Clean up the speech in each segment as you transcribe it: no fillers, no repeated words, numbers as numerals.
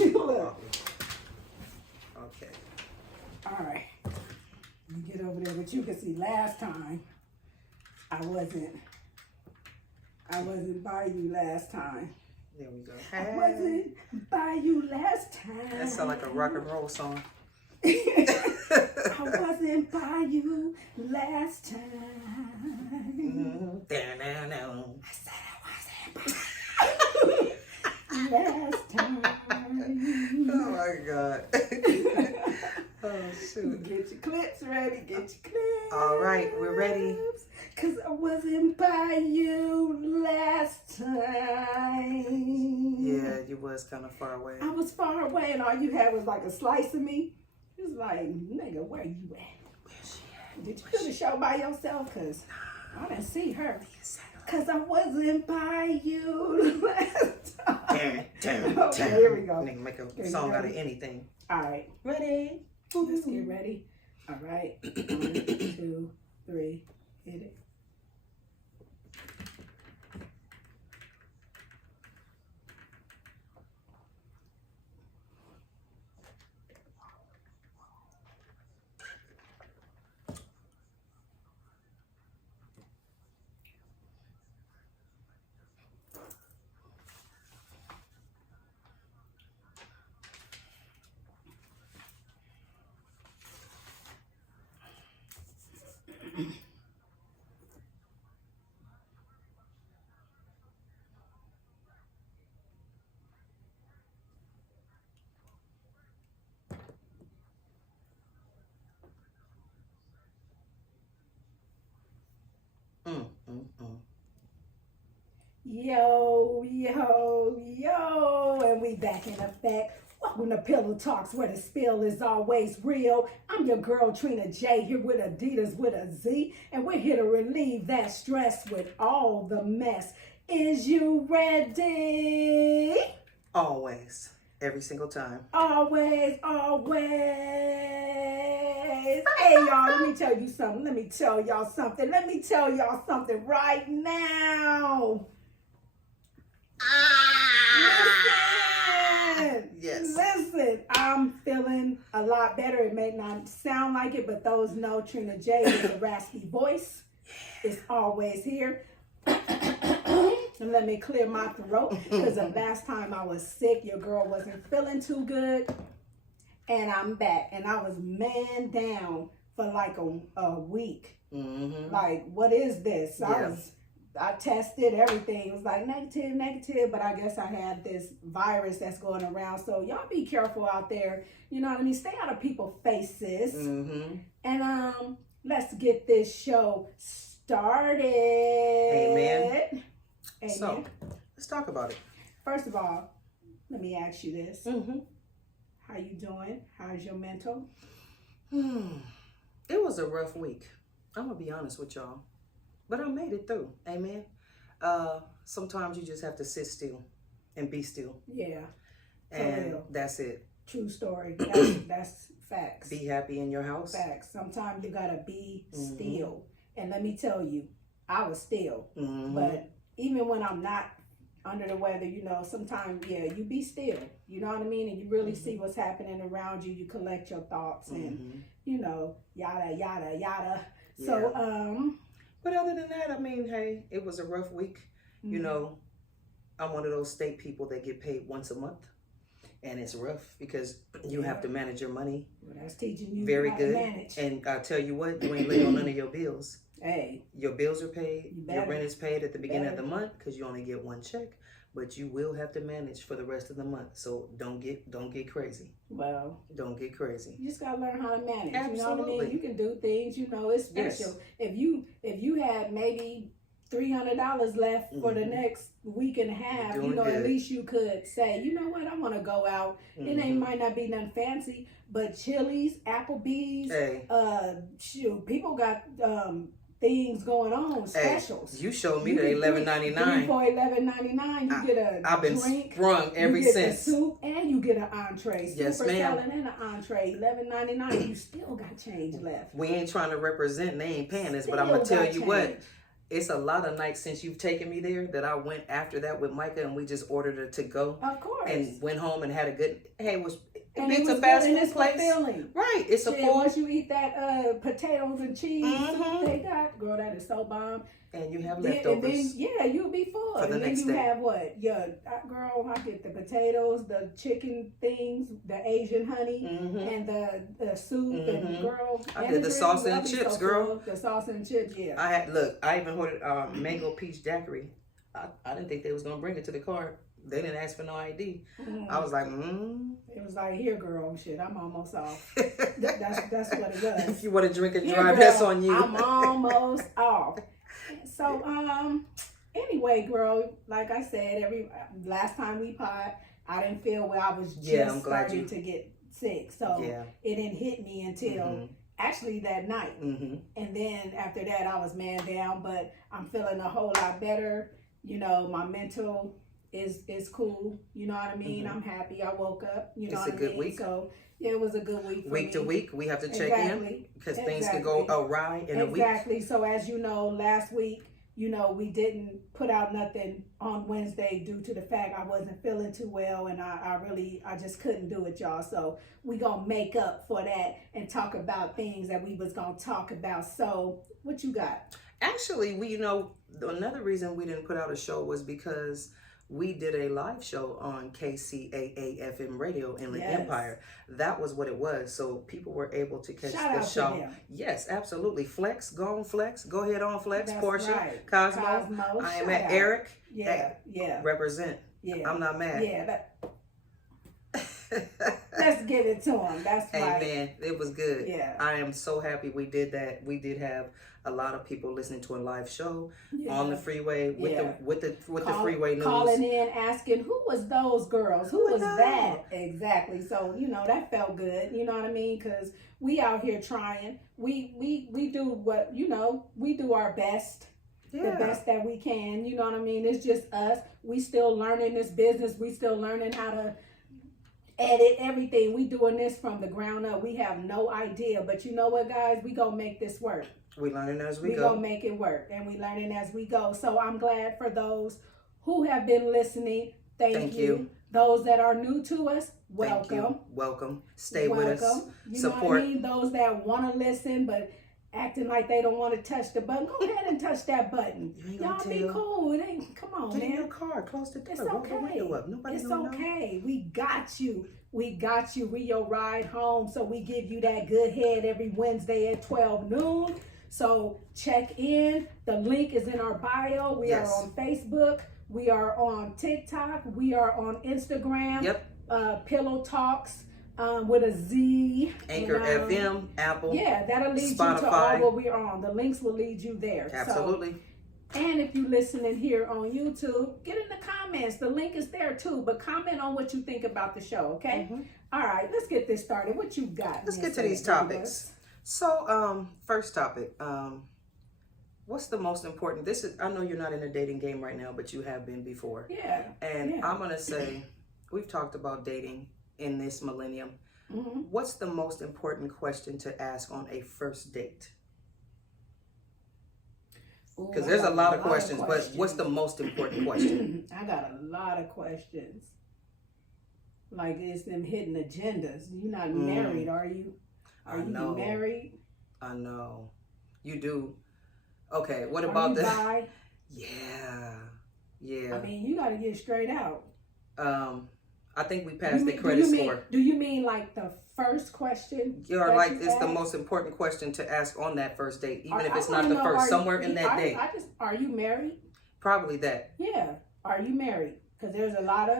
Look. Okay. All right. You get over there, but you can see last time I wasn't by you last time. There we go. I wasn't by you last time. That sounds like a rock and roll song. I wasn't by you last time. I said I wasn't by you last time. Oh my God. Oh shoot. Get your clips ready. Get your clips. All right, we're ready. Cause I wasn't by you last time. Yeah, you was kind of far away. I was far away and all you had was like a slice of me. It was like, nigga, where you at? Where's she at? Did you do the show by yourself? Cause I didn't see her. Cause I wasn't by you last time. Okay, here we go. Nigga make a song out of anything. All right. Ready? Let's get ready. All right. 1, 2, 3. Hit it. Yo, yo, yo, and we back in effect. Welcome to Pillow Talks, where the spill is always real. I'm your girl Trina J, here with Adidas with a Z, and we're here to relieve that stress with all the mess. Is you ready? Always. Every single time. Always, always. Hey, y'all, let me tell you something. Let me tell y'all something right now. Listen, I'm feeling a lot better. It may not sound like it, but those know Trina J is a raspy voice. It's always here. And let me clear my throat, because the last time I was sick, your girl wasn't feeling too good. And I'm back. And I was man down for like a week. Mm-hmm. Like, what is this? Yeah. I tested everything. It was like negative, but I guess I had this virus that's going around. So y'all be careful out there. You know what I mean? Stay out of people's faces. Mm-hmm. And let's get this show started. Amen. Amen. So, let's talk about it. First of all, let me ask you this. Mm-hmm. How you doing? How's your mental? It was a rough week. I'm going to be honest with y'all. But I made it through. Amen. Sometimes you just have to sit still and be still. Yeah. And that's it. True story. That's facts. Be happy in your house. Facts. Sometimes you gotta be still. And let me tell you, I was still. Mm-hmm. But even when I'm not under the weather, you know, sometimes, you be still. You know what I mean? And you really see what's happening around you. You collect your thoughts and, you know, yada, yada, yada. Yeah. So, but other than that, I mean, hey, it was a rough week. You know, I'm one of those state people that get paid once a month. And it's rough because you have to manage your money. Well, that's teaching you very how good. to manage. And I tell you what, you ain't late on none of your bills. Hey. Your bills are paid. Your rent is paid at the beginning of the Better. month because you only get one check. But you will have to manage for the rest of the month. So don't get crazy. Well, don't get crazy. You just gotta learn how to manage. Absolutely. You know what I mean? You can do things, you know, it's special. Yes. If you had maybe $300 left for the next week and a half, you know, good. At least you could say, you know what, I want to go out. It might not be nothing fancy, but Chili's, Applebee's, shoot, people got things going on, specials. Hey, you showed me the $11.99. For $11.99, you get a I've been drink, sprung ever you get since. The soup, and you get an entree. Yes, Super ma'am. salad and an entree, $11.99. You still got change left. We ain't trying to represent, they ain't paying us, but I'm gonna tell you what. it's a lot of nights since you've taken me there that I went after that with Micah and we just ordered it to go. Of course. And went home and had a good, hey, it was, and it's it was a fast good, and food it's place. fulfilling. Right. It's a Yeah, full. once you eat that potatoes and cheese Mhm. they got, girl, that is so bomb. And you have Then, and leftovers. then, yeah, you'll be full. For the And then next you day. have what? Girl, I get the potatoes, the chicken things, the Asian honey, Mhm. and the soup, and Mhm. girl. I and did the gravy. salsa I'll and be chips, so girl. full. The salsa and chips, yeah. I even ordered mango peach daiquiri. I didn't think they was gonna bring it to the car. They didn't ask for no ID. Mhm. I was like, It was like, here, girl, shit, I'm almost off. That's what it was. If you want to drink and Here, drive, girl, that's on you. I'm almost off. So, anyway, girl, like I said, last time we pod, I didn't feel well. I was just I'm glad starting to get sick, so Yeah. it didn't hit me until actually that night. Mm-hmm. And then after that, I was man down, but I'm feeling a whole lot better. You know, my mental is cool. You know what I mean? Mhm. I'm happy. I woke up. You know It's what a I good mean? week. So yeah, it was a good week for Week to me. week, we have to check in Exactly. because things can go awry in a week. Exactly. So as you know, last week, you know, we didn't put out nothing on Wednesday due to the fact I wasn't feeling too well, and I just couldn't do it, y'all. So we gonna make up for that and talk about things that we was gonna talk about. So what you got? Actually, another reason we didn't put out a show was because we did a live show on KCAA FM radio in the Yes. Empire. That was what it was. So people were able to catch Shout the out to show. them. Yes, absolutely. Flex, go on Flex. Go ahead on Flex. That's Portia, right. Cosmo. I am shout at out. Eric. Yeah, yeah, Represent. yeah. I'm not mad. Yeah, let's get it to him. That's right. Amen. It was good. Yeah. I am so happy we did that. We did have a lot of people listening to a live show Yeah. on the freeway with Yeah. the freeway news. Calling in, asking who was those girls, who was know? that exactly. So that felt good. You know what I mean? Because we out here trying. We do what we do our best. The best that we can. You know what I mean? It's just us. We still learning this business. We still learning how to edit everything. We doing this from the ground up. We have no idea, but you know what, guys? We gonna make this work. We learning as we We go. gonna make it work, and we learning as we go. So I'm glad for those who have been listening. Thank you. Those that are new to us, welcome. Thank you. Welcome. Stay with us. You know what I mean? Those that want to listen but acting like they don't want to touch the button, go ahead and touch that button. You ain't gonna Y'all be tell. cool. It ain't. Come on, Get in your man. car. Close the door. It's Roll the okay. window up. Nobody It's gonna know. okay. We got you. We got you. We your ride home. So we give you that good head every Wednesday at 12 noon. So check in. The link is in our bio. We Yes. are on Facebook. We are on TikTok. We are on Instagram. Yep. Pillow Talks with a Z. Anchor and, FM, Apple. Yeah, that'll lead you to Spotify. all what we're on. The links will lead you there. Absolutely. So, and if you're listening here on YouTube, get in the comments. The link is there too. But comment on what you think about the show, okay? Mhm. All right, let's get this started. What you got? Let's get Miss to these Edwards? topics. So, first topic. What's the most important? I know you're not in a dating game right now, but you have been before. Yeah. And Yeah. I'm gonna say, we've talked about dating in this millennium. Mm-hmm. What's the most important question to ask on a first date? Because there's a lot of questions, but what's the most important question? I got a lot of questions. Like it's them hidden agendas. You're not married, are you? Are I know. you married? I know. You do. Okay, what Are about you the... bi? Yeah. I mean, you got to get straight out. I think we passed the credit score. Do you mean like the first question? You're like, it's the most important question to ask on that first date, even if it's not the first, somewhere in that day. Are you married? Probably that. Yeah. Are you married? Because there's a lot of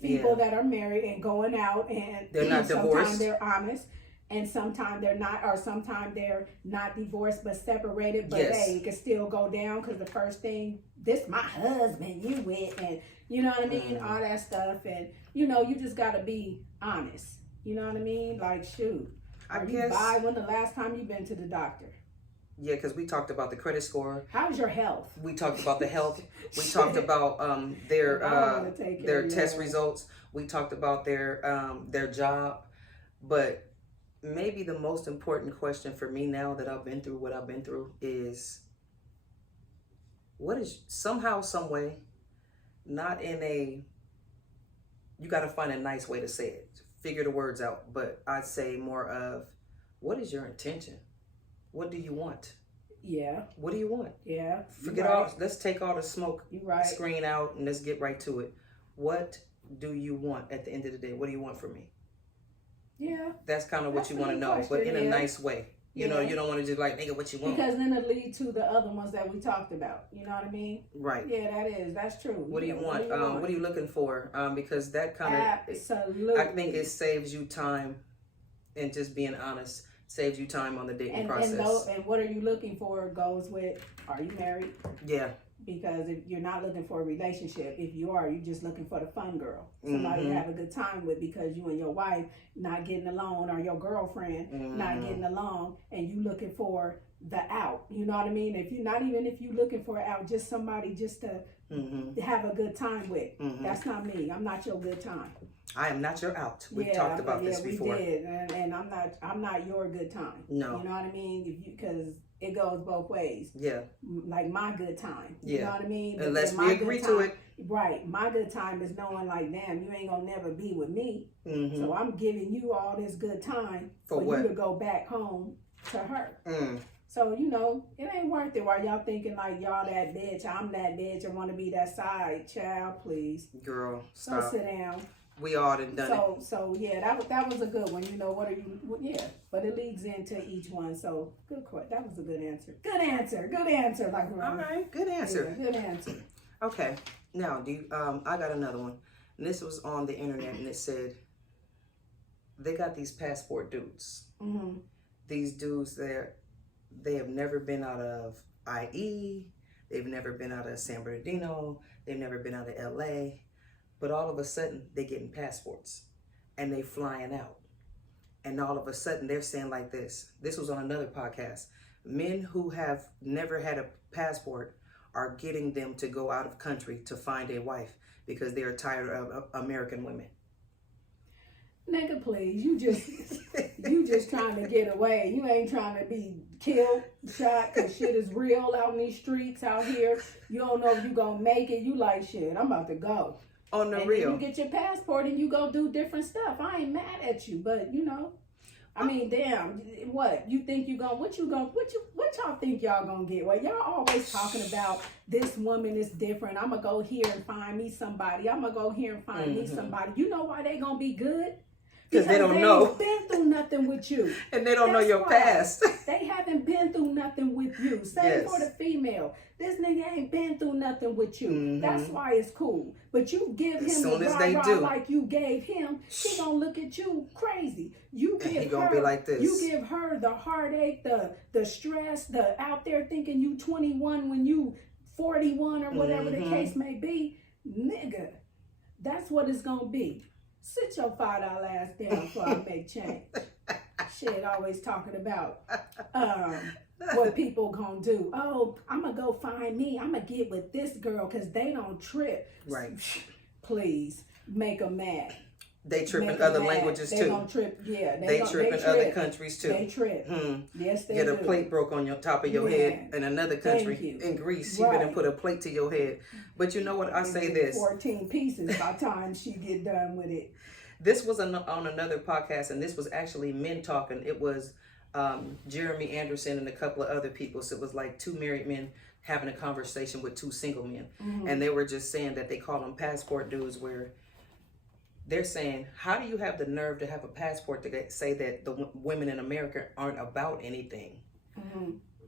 people that are married and going out, and they're not sometimes divorced. they're honest, and sometimes they're not, or sometimes they're not divorced but separated. But Yes. hey, it can still go down because the first thing, this my husband, you with, and you know what I mean, all that stuff, and you just gotta be honest. You know what I mean? Like, shoot, I are guess. you bi? When the last time you been to the doctor? Yeah, because we talked about the credit score. How's your health? We talked about the health. We talked about their test that. results. We talked about their job. But maybe the most important question for me now that I've been through what I've been through is, what is somehow, some way, not in a, you got to find a nice way to say it, figure the words out, but I'd say more of, what is your intention? What do you want? Yeah. What do you want? Yeah. Forget all, let's take all the smoke You right. screen out and let's get right to it. What do you want at the end of the day? What do you want from me? Yeah. That's kind of what That's you a want to good know, but question, in a yeah. nice way. You know, Yeah. you don't want to just like, nigga, what you want? Because then it lead to the other ones that we talked about. You know what I mean? Right. Yeah, that's true. What do you want? What are you looking for? Because that kind of, Absolutely. I think it saves you time, and just being honest saves you time on the dating process. And what are you looking for goes with, are you married? Yeah. Because if you're not looking for a relationship, if you are, you're just looking for the fun girl. Somebody to have a good time with, because you and your wife not getting along, or your girlfriend not getting along, and you looking for the out. You know what I mean? If you're not, even if you're looking for an out, just somebody just to have a good time with. That's not me. I'm not your good time. I am not your out. We've talked about this before. We did, and I'm not your good time. No. You know what I mean? Because it goes both ways. Yeah. Like my good time. You know what I mean? Unless we agree to it. Right. My good time is knowing, like, damn, you ain't gonna never be with me. So I'm giving you all this good time for you to go back home to her. So, you know, it ain't worth it while y'all thinking like y'all that bitch, I'm that bitch, and want to be that side. Child, please. Girl, stop. So sit down. We all done done it. So yeah, that was a good one. You know, what are you? Yeah, but it leads into each one. So good question. That was a good answer. Good answer. Like, all right, good answer. Yeah, good answer. Okay, now do you, I got another one. And this was on the internet, and it said they got these passport dudes. These dudes, they have never been out of IE. They've never been out of San Bernardino. They've never been out of LA. But all of a sudden, they're getting passports and they flying out. And all of a sudden, they're saying like this. This was on another podcast. Men who have never had a passport are getting them to go out of country to find a wife because they're tired of American women. Nigga, please, you just trying to get away. You ain't trying to be killed, shot, because shit is real out in these streets out here. You don't know if you gonna make it. You like, shit, I'm about to go. On the and real. Then you get your passport and you go do different stuff. I ain't mad at you, but you know, I mean, damn, what you think you gonna? What y'all think y'all gonna get? Well, y'all always talking about this woman is different. I'm gonna go here and find me somebody. I'm gonna go here and find me somebody. You know why they gonna be good? Because they don't know. They ain't been through nothing with you. And they don't know your past. They haven't been through nothing with you. Same for the female. This nigga ain't been through nothing with you. That's why it's cool. But you give him the rah-rah like you gave him, he gonna look at you crazy. You give he gonna be like this. You give her the heartache, the stress, the out there thinking you 21 when you 41 or whatever the case may be. Nigga, that's what it's gonna be. Sit your $5 ass down before I make change. Shit, always talking about what people gonna do. Oh, I'm gonna go find me. I'm gonna get with this girl because they don't trip. Right. Please, make them mad. They trip in other languages too. They gonna trip, yeah. They trip in other countries too. They trip. Yes, they do. Get a do. plate broke on your top of your head in another country. In Greece, she didn't put a plate to your head. But you know what? I say this. 14 pieces by the time she get done with it. This was on another podcast, and this was actually men talking. It was Jeremy Anderson and a couple of other people. So it was like two married men having a conversation with two single men. And they were just saying that they call them passport dudes, where they're saying, how do you have the nerve to have a passport to say that the women in America aren't about anything?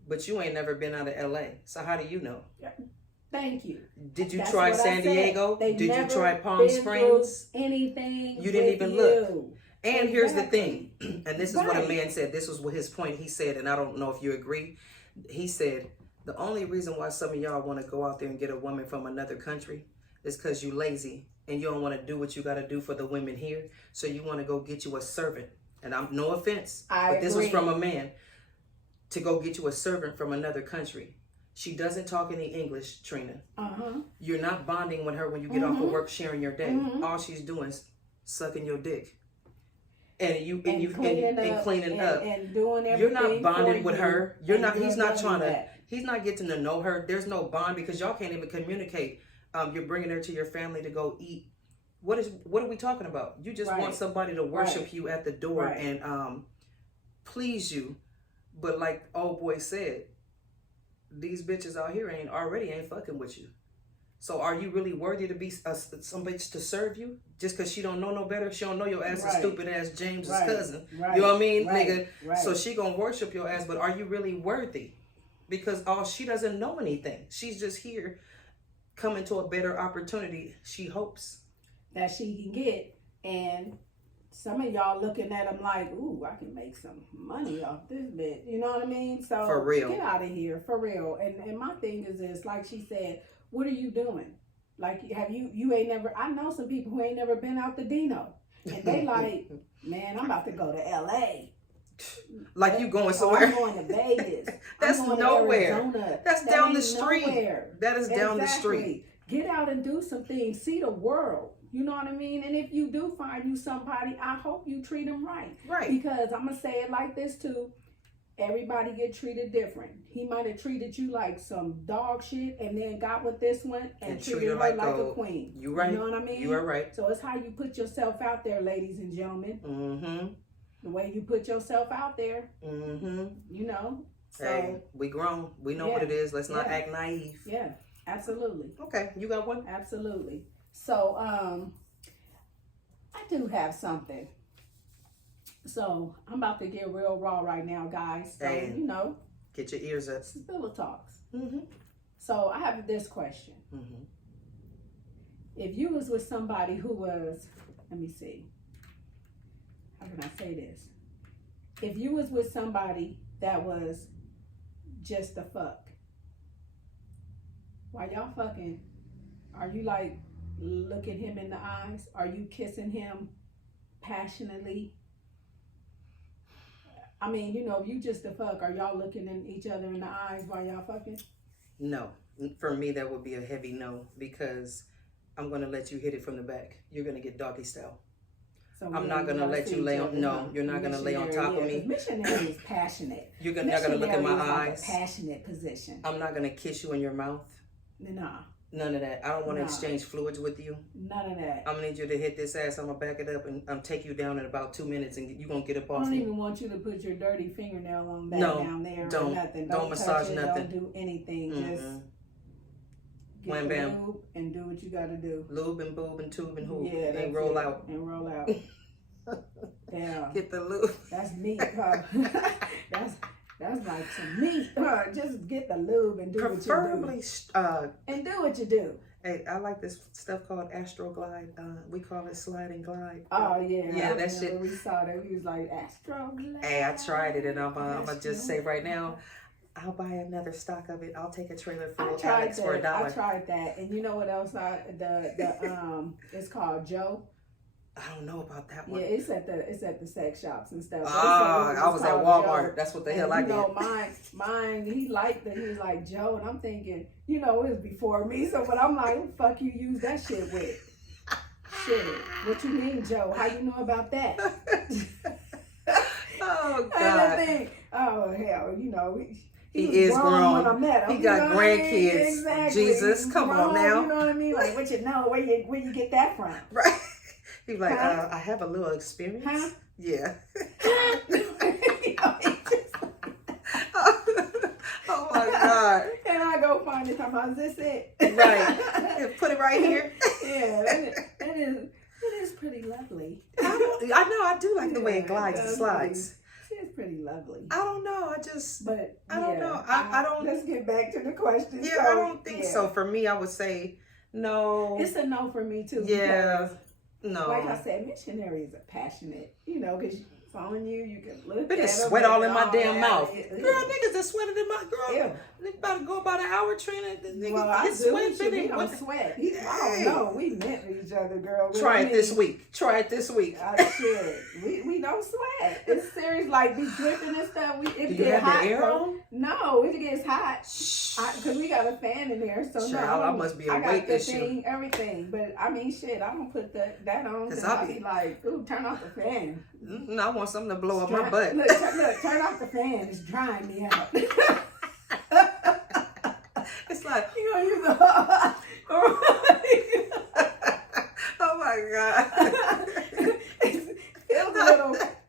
But you ain't never been out of LA. So how do you know? Thank you. Did you try San Diego? Did you try Palm Springs? Anything? You didn't even look. And here's the thing, and this is what a man said. This was his point. He said, and I don't know if you agree. He said, the only reason why some of y'all want to go out there and get a woman from another country is because you lazy and you don't want to do what you got to do for the women here. So you want to go get you a servant. And I'm no offense, but this was from a man, to go get you a servant from another country. She doesn't talk any English, Trina. You're not bonding with her when you get off of work, sharing your day. All she's doing is sucking your dick. And cleaning up and doing everything. You're not bonding with her. You're not. He's not trying to He's not getting to know her. There's no bond because y'all can't even communicate. You're bringing her to your family to go eat. What are we talking about? You just want somebody to worship you at the door and please you. But like old boy said, these bitches out here ain't fucking with you. So are you really worthy to be some bitch to serve you? Just because she don't know no better? She don't know your ass is stupid ass James's cousin. You know what I mean, nigga? So she gonna worship your ass, but are you really worthy? Because she doesn't know anything. She's just here coming to a better opportunity, she hopes. That she can get. And some of y'all looking at them like, ooh, I can make some money off this bit. You know what I mean? So for real. Get out of here, for real. And my thing is this, like she said, what are you doing? Like, have you ain't never, I know some people who ain't never been out to Dino. And they like, man, I'm about to go to LA. Like you going somewhere. I'm going to Vegas. That's nowhere. That's that down the street. Nowhere. That is down the street. Get out and do some things. See the world. You know what I mean? And if you do find you somebody, I hope you treat them right. Right. Because I'm going to say it like this too. Everybody get treated different. He might have treated you like some dog shit and then got with this one and treated her like a queen. You right. You know what I mean? You are right. So it's how you put yourself out there, ladies and gentlemen. Mm-hmm. The way you put yourself out there. Mm-hmm. You know? So, hey, we grown. We know what it is. Let's not act naive. Yeah, absolutely. Okay, you got one? Absolutely. So, I do have something. So, I'm about to get real raw right now, guys. So, you know. Get your ears up. Spilla talks. Mm-hmm. So, I have this question. Mm-hmm. If you was with somebody who was, let me see. How can I say this? If you was with somebody that was just a fuck, while y'all fucking, are you like looking him in the eyes? Are you kissing him passionately? I mean, you know, if you just a fuck, are y'all looking in each other in the eyes while y'all fucking? No. For me, that would be a heavy no because I'm going to let you hit it from the back. You're going to get doggy style. So I'm not going to let you lay on, no, you're not going to lay on top of me. Missionary is passionate. You're not going to look in my eyes. Like a passionate position. I'm not going to kiss you in your mouth. Nah. None of that. I don't want to exchange fluids with you. None of that. I'm going to need you to hit this ass. I'm going to back it up and take you down in about 2 minutes and you're going to get up off me. I don't even want you to put your dirty fingernail on that down there or nothing. Don't massage it, nothing. Don't do anything. Just get the lube and do what you got to do. Lube and boob and tube and hoop. Yeah, and roll out. And roll out. Damn. Get the lube. That's meat, huh? That's like some meat. Just get the lube and do what you do. And do what you do. Hey, I like this stuff called Astroglide. We call it slide and glide. Oh, yeah. Yeah, that shit. We saw that. We was like, Astroglide. Hey, I tried it, and I'm going to just say right now, I'll buy another stock of it. I'll take a trailer full of Alex for $1. I tried that. And you know what else? It's called Joe. I don't know about that one. Yeah, it's at the sex shops and stuff. I was at Walmart. Joe. That's what the hell I did. You know, mine. He liked that. He was like Joe, and I'm thinking, you know, it was before me. So, but I'm like, what the fuck you use that shit with? Shit. What you mean, Joe? How you know about that? Oh God. And I think, oh hell, you know. He is grown. When I met him. He got grandkids. Exactly. Jesus, come on now. You know what I mean? Like, what you know? Where you get that from? Right. He's like, I have a little experience. Huh? Yeah. Oh my God. And I go find it. Is this it? Right. Put it right here. Yeah, it is pretty lovely. I know. I do like the way it glides and slides. It's pretty lovely. I don't know. I don't know. I don't. Let's get back to the question. Yeah, I don't think so. For me, I would say no. It's a no for me too. Yeah. No. Like I said, missionaries are passionate, you know, because following you can look but at it's sweat all in my damn mouth. Girl, niggas are sweating in my girl. They about to go about an hour training. Well, I do. Sweat. I'm sweat. I don't know. We meant each other, girl. Try it this week. Try it this week. Shit. We don't sweat. It's serious. Like be dripping and stuff. Do you have hot, the air on? No, it gets hot. Because we got a fan in there, so child, I must be awake. I got the thing, everything. But I mean, shit, I'm gonna put that on because I'll be like, ooh, turn off the fan. I want something to blow up my butt. Look, turn off the fan. It's drying me out. It's like, You gonna use the oh my God.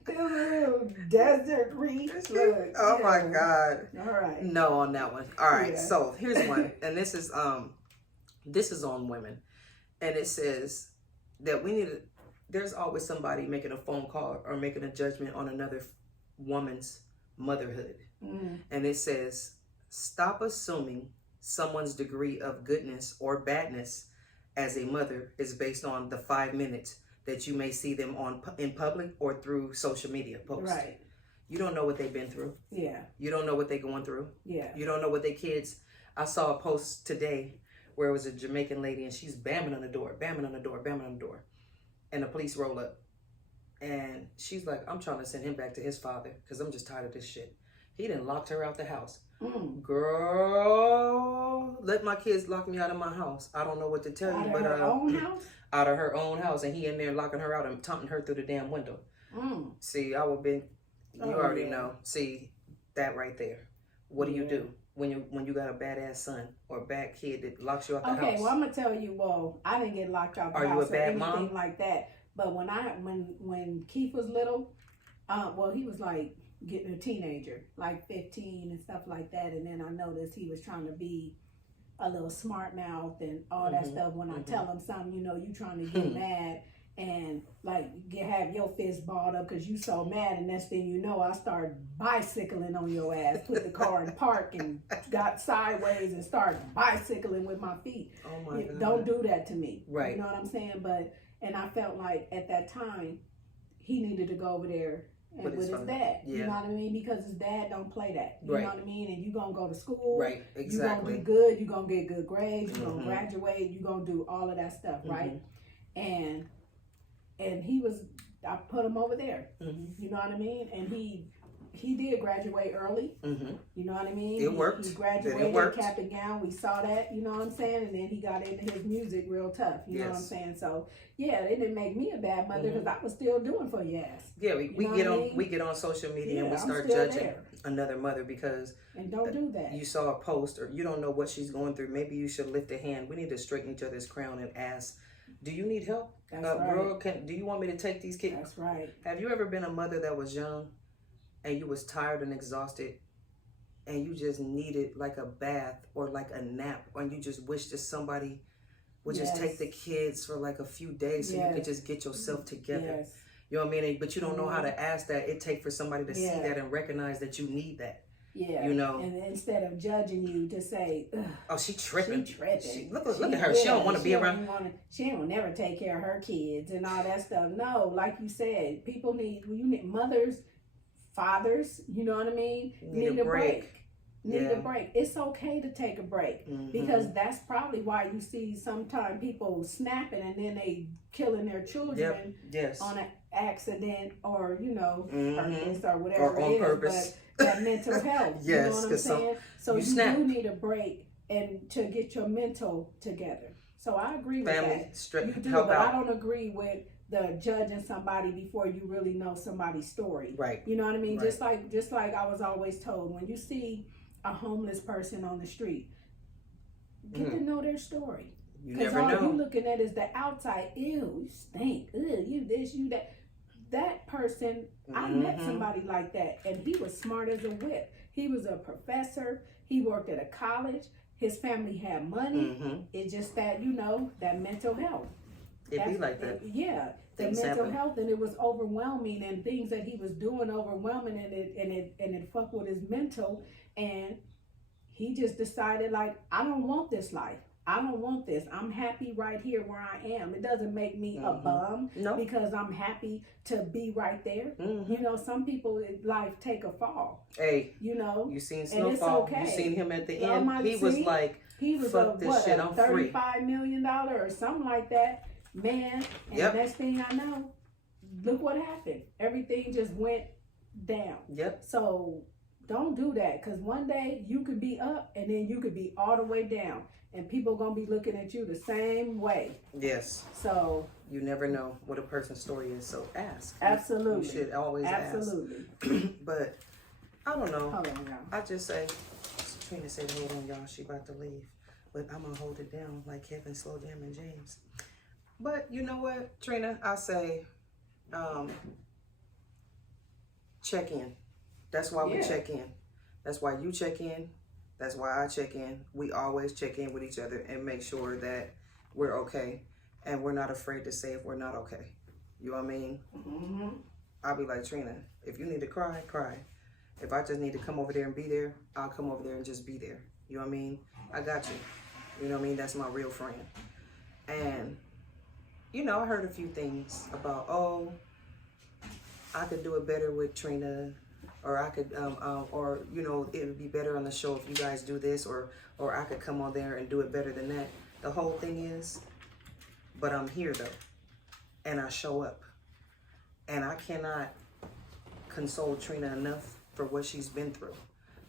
feels a little desert-y. Look, Oh my yeah. God. All right. No on that one. All right. Yeah. So here's one, and this is on women, and it says that we need to. There's always somebody making a phone call or making a judgment on another woman's motherhood, and it says stop assuming someone's degree of goodness or badness as a mother is based on the 5 minutes that you may see them in public or through social media posts. Right. You don't know what they've been through. Yeah. You don't know what they're going through. Yeah. You don't know what their kids. I saw a post today where it was a Jamaican lady and she's bamming on the door, bamming on the door, bamming on the door. And the police roll up. And she's like, I'm trying to send him back to his father because I'm just tired of this shit. He done locked her out the house. Girl, let my kids lock me out of my house. I don't know what to tell you, but her own house? Out of her own house, and he in there locking her out and taunting her through the damn window. See, I would be. You already know. See that right there. What do you do when you got a badass son or a bad kid that locks you out the house? Okay, well I'm gonna tell you. Well, I didn't get locked out the Are house you a bad or anything mom? like that. But when Keith was little, well he was like getting a teenager, like 15 and stuff like that, and then I noticed he was trying to be a little smart mouth and all that stuff. When I tell him something, you know, you trying to get mad and like have your fist balled up because you so mad, and next thing you know, I start bicycling on your ass, put the car in park and got sideways and start bicycling with my feet. Oh my God. Don't do that to me. Right. You know what I'm saying? And I felt like at that time he needed to go over there and with his dad. Yeah. You know what I mean? Because his dad don't play that. You Right. know what I mean? And you gonna go to school. Right, exactly. You gonna do good. You gonna get good grades. You gonna graduate. You gonna do all of that stuff, right? And he was. I put him over there. You know what I mean? And he did graduate early. You know what I mean? It worked. He graduated cap and gown. We saw that. You know what I'm saying? And then he got into his music real tough. You know what I'm saying? So yeah, it didn't make me a bad mother because I was still doing for your ass. Yeah, we get on social media and we start judging another mother because and don't do that. You saw a post or you don't know what she's going through. Maybe you should lift a hand. We need to straighten each other's crown and ask, do you need help? That's right. Girl, do you want me to take these kids? That's right. Have you ever been a mother that was young and you was tired and exhausted and you just needed like a bath or like a nap, or you just wish that somebody would just take the kids for like a few days so you could just get yourself together? You know what I mean? But you don't know how to ask that. It take for somebody to see that and recognize that you need that. Yeah. You know? And instead of judging you to say, oh, she tripping. She tripping. Look at her. She don't want to be around. She don't never take care of her kids and all that stuff. No, like you said, people need mothers, fathers, you know what I mean? Need a break. Need a break. It's okay to take a break because that's probably why you see sometimes people snapping and then they killing their children on an accident or, you know, purpose or whatever or on it is. purpose. But that mental health, you know what I'm saying? So you do need a break and to get your mental together. So I agree with that. You do, help but out. I don't agree with the judging somebody before you really know somebody's story. Right. You know what I mean? Right. Just like I was always told, when you see a homeless person on the street, get to know their story. You never all know. you looking at is the outside. Ew, you stink. Ew, you this, you that. That person, I met somebody like that, and he was smart as a whip. He was a professor. He worked at a college. His family had money. It's just that, you know, that mental health. It be like that. Yeah, the mental health, and it was overwhelming, and things that he was doing overwhelming, and it fucked with his mental, and he just decided, like, I don't want this life. I don't want this. I'm happy right here where I am. It doesn't make me a bum because I'm happy to be right there. You know, some people in life take a fall. Hey, you know, you seen Snowfall? Okay. You seen him at the end? He was like, fuck this shit, I'm free. $35 million or something like that, man. And the next thing I know, look what happened. Everything just went down. So don't do that, because one day you could be up and then you could be all the way down. And people gonna be looking at you the same way. Yes. So you never know what a person's story is. So ask. Absolutely. You should always ask. But I don't know. Hold on, y'all. I just say Trina said, hold on, y'all. She about to leave. But I'm going to hold it down like Kevin, Slow Jam, and James. But you know what, Trina? I say check in. That's why we check in. That's why you check in. That's why I check in. We always check in with each other and make sure that we're okay. And we're not afraid to say if we're not okay. You know what I mean? Mm-hmm. I'll be like, Trina, if you need to cry, cry. If I just need to come over there and be there, I'll come over there and just be there. You know what I mean? I got you. You know what I mean? That's my real friend. And, you know, I heard a few things about, oh, I could do it better with Trina, or I could, or, you know, it would be better on the show if you guys do this, or I could come on there and do it better than that. The whole thing is, but I'm here though, and I show up. And I cannot console Trina enough for what she's been through.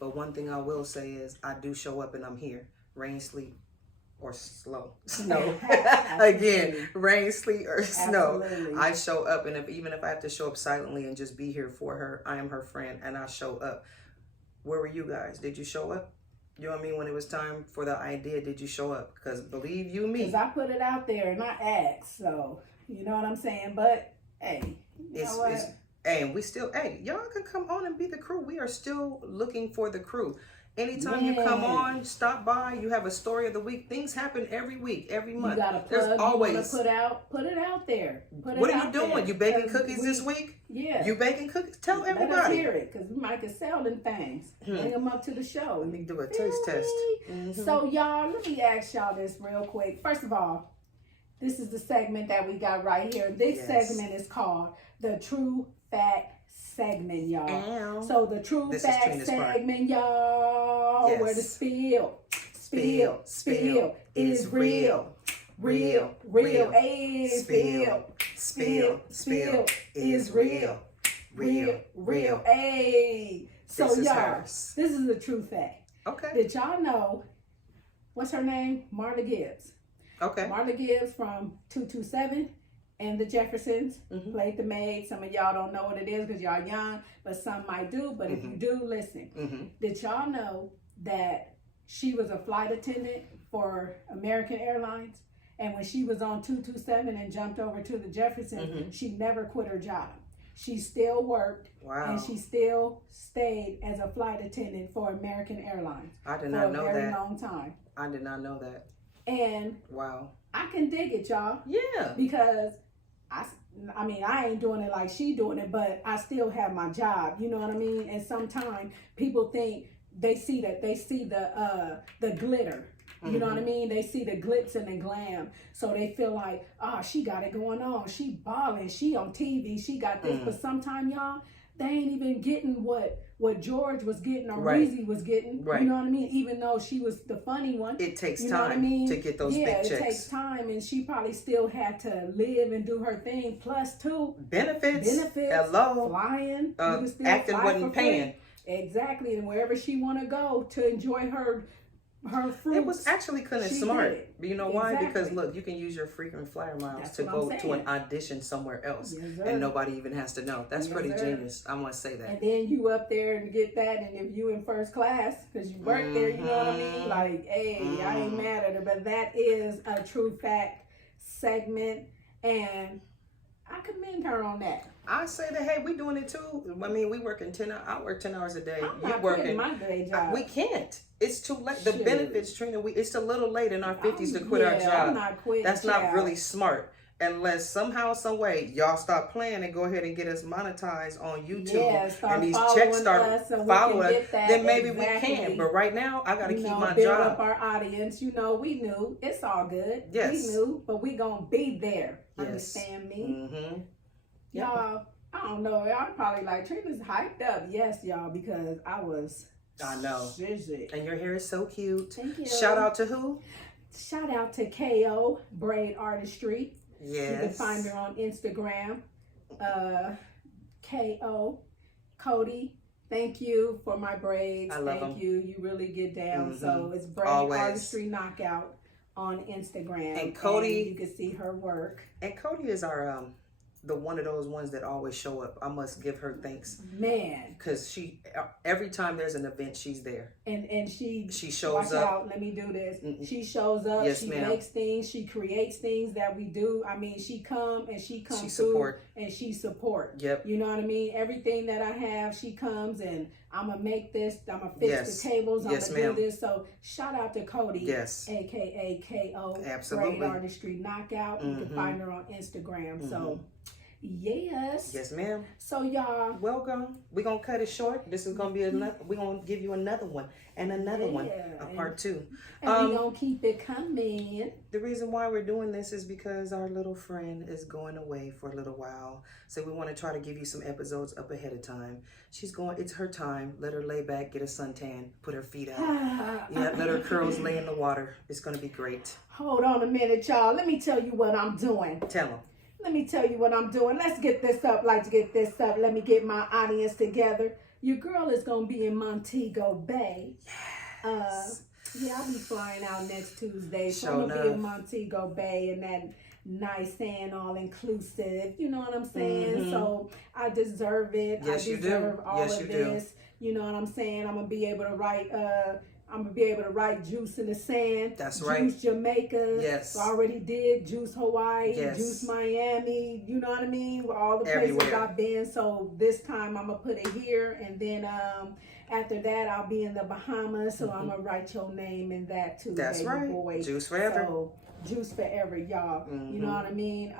But one thing I will say is I do show up and I'm here. Rain, sleet, or snow. Again, rain, sleet, or snow. Absolutely. I show up, and even if I have to show up silently and just be here for her, I am her friend and I show up. Where were you guys? Did you show up? You know what I mean? When it was time for the idea, did you show up? Because believe you me. Because I put it out there and I asked, so you know what I'm saying? But hey, you know what? And we still, hey, y'all can come on and be the crew. We are still looking for the crew. Anytime you come on, stop by. You have a story of the week. Things happen every week, every month. You got a plug. There's always put it out there. What are you doing? You baking cookies this week? Yeah. You baking cookies? Tell everybody. Let us hear it, because we might get selling things. Bring them up to the show. Let me do a taste test. Mm-hmm. So y'all, let me ask y'all this real quick. First of all, this is the segment that we got right here. This segment is called the True Fact segment, y'all. Ow. So the True Fact segment, y'all, where the spill is real. Real, ayy, spill is real. Real, ayy. So y'all, this is the True Fact. Okay. Did y'all know, what's her name? Marla Gibbs. Okay. Marla Gibbs from 227 and the Jeffersons played the maid. Some of y'all don't know what it is because y'all young, but some might do. But if you do, listen. Did y'all know that she was a flight attendant for American Airlines? And when she was on 227 and jumped over to the Jeffersons, she never quit her job. She still worked, and she still stayed as a flight attendant for American Airlines. I did not know that. For a very long time. I did not know that. And wow, I can dig it, y'all. Yeah. Because I mean, I ain't doing it like she doing it, but I still have my job. You know what I mean? And sometimes people think they see the glitter. You know what I mean? They see the glitz and the glam. So they feel like, she got it going on. She balling. She on TV. She got this. But sometimes, y'all, they ain't even getting what George was getting or Reezy was getting. You know what I mean? Even though she was the funny one. It takes time to get those big checks. Yeah, it takes time. And she probably still had to live and do her thing. Plus, too, benefits. Hello. Flying. Acting wasn't paying. Exactly. And wherever she want to go to enjoy her fruits. It was actually kind of smart. You know why? Because look, you can use your frequent flyer miles to go to an audition somewhere else, and nobody even has to know. That's pretty genius. I want to say that. And then you up there and get that, and if you in first class because you work there, you know what I mean? Like, hey, I ain't mad at her, but that is a True Fact segment, and I commend her on that. I say that, hey, we doing it too. I mean, we working 10 hours. I work 10 hours a day. I'm not quitting my day job. We can't. It's too late. The benefits, Trina, it's a little late in our 50s to quit our job. I'm not quitting. That's not really smart. Unless somehow, some way, y'all stop playing and go ahead and get us monetized on YouTube, and these checks start following us, then maybe we can. But right now, I got to keep my build job. Up our audience. You know, we knew. It's all good. Yes. We knew, but we going to be there. Yes. Understand me? Y'all, I don't know. Y'all probably like, Trina's hyped up. Yes, y'all, because I was. I know. Visit. And your hair is so cute. Thank you. Shout out to who? Shout out to KO Braid Artistry. Yes. You can find her on Instagram. KO Cody. Thank you for my braids. I love them. You. You really get down. So it's Braid Artistry Knockout on Instagram. And Cody, you can see her work. And Cody is our the one of those ones that always show up. I must give her thanks, man. because she, every time there's an event, she's there. And she shows watch up. out, let me do this. She shows up. Yes, she ma'am. makes things. She creates things that we do. I mean, she comes She through support. and she support. Yep. You know what I mean? Everything that I have, she comes and I'm gonna make this. I'm gonna fix Yes. the tables. I'm Yes, gonna ma'am. do this. So shout out to Cody. Yes. AKA KO. Absolutely. Great Artistry Knockout. You can find her on Instagram. So yes. Yes, ma'am. So y'all. Welcome. We're gonna cut it short. This is gonna be another. We're gonna give you another one and another one, a part 2. And we gonna keep it coming. The reason why we're doing this is because our little friend is going away for a little while. So we want to try to give you some episodes up ahead of time. She's going, it's her time. Let her lay back, get a suntan, put her feet out. Yeah, let her curls lay in the water. It's going to be great. Hold on a minute, y'all. Let me tell you what I'm doing. Tell them. Let me tell you what I'm doing. Let's get this up. Let's get this up. Let me get my audience together. Your girl is going to be in Montego Bay. Yeah, I'll be flying out next Tuesday. So I'm going to be in Montego Bay and that nice and all inclusive. You know what I'm saying? So I deserve it. Yes, I deserve all yes, of you this. You know what I'm saying? I'm going to be able to write Juice in the Sand. That's Juice right. Jamaica. Yes. I already did Juice Hawaii. Yes. Juice Miami. You know what I mean? All the places Everywhere. I've been. So this time I'm gonna put it here, and then after that I'll be in the Bahamas. So I'm gonna write your name in that too. That's baby right. boy. Juice forever. So, Juice forever, y'all. You know what I mean?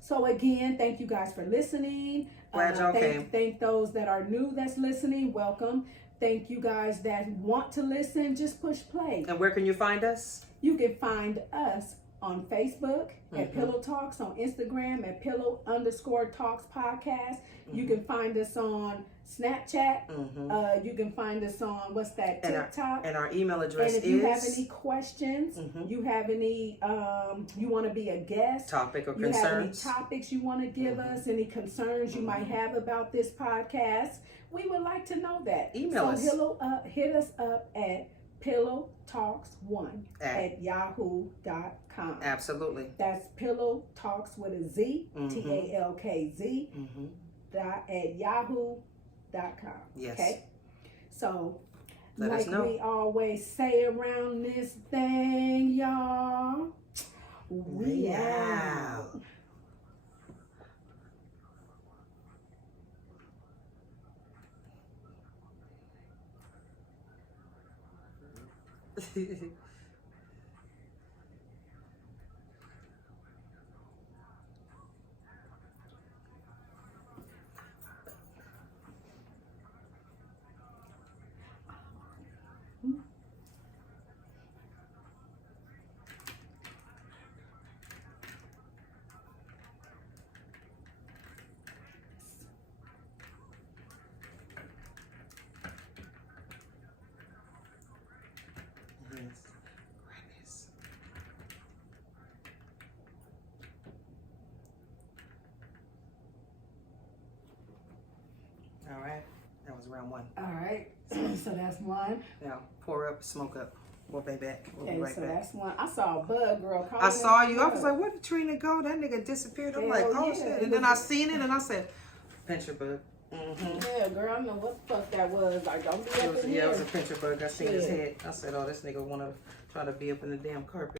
So again, thank you guys for listening. Glad y'all came. Thank those that are new that's listening. Welcome. Thank you guys that want to listen. Just push play. And where can you find us? You can find us on Facebook at Pillow Talks, on Instagram at Pillow_Talks Podcast. You can find us on Snapchat. You can find us on, what's that, TikTok. And our email address and if you have any questions, you have any, you want to be a guest, topic or you have any concerns, topics you want to give us, any concerns you might have about this podcast, we would like to know that. Email us. Hit us up at pillowtalks1 at yahoo.com. Absolutely. That's Pillow Talks with a Z, TALKZ, at yahoo.com. Yes. Okay? So, Let us know. we always say around this thing, y'all, we out. All right, that was round 1. All right, so that's one. Now pour up, smoke up. We'll be back. We'll be Okay, right so back. that's one. I saw a bug girl. I saw you. I was like, where did Trina go? That nigga disappeared. I'm like, oh shit. And then I seen it and I said, pincher bug. Yeah, girl, I know what the fuck that was. Like, don't be up in here. Yeah, it was a pincher bug. I seen his head. I said, oh, this nigga wanna try to be up in the damn carpet.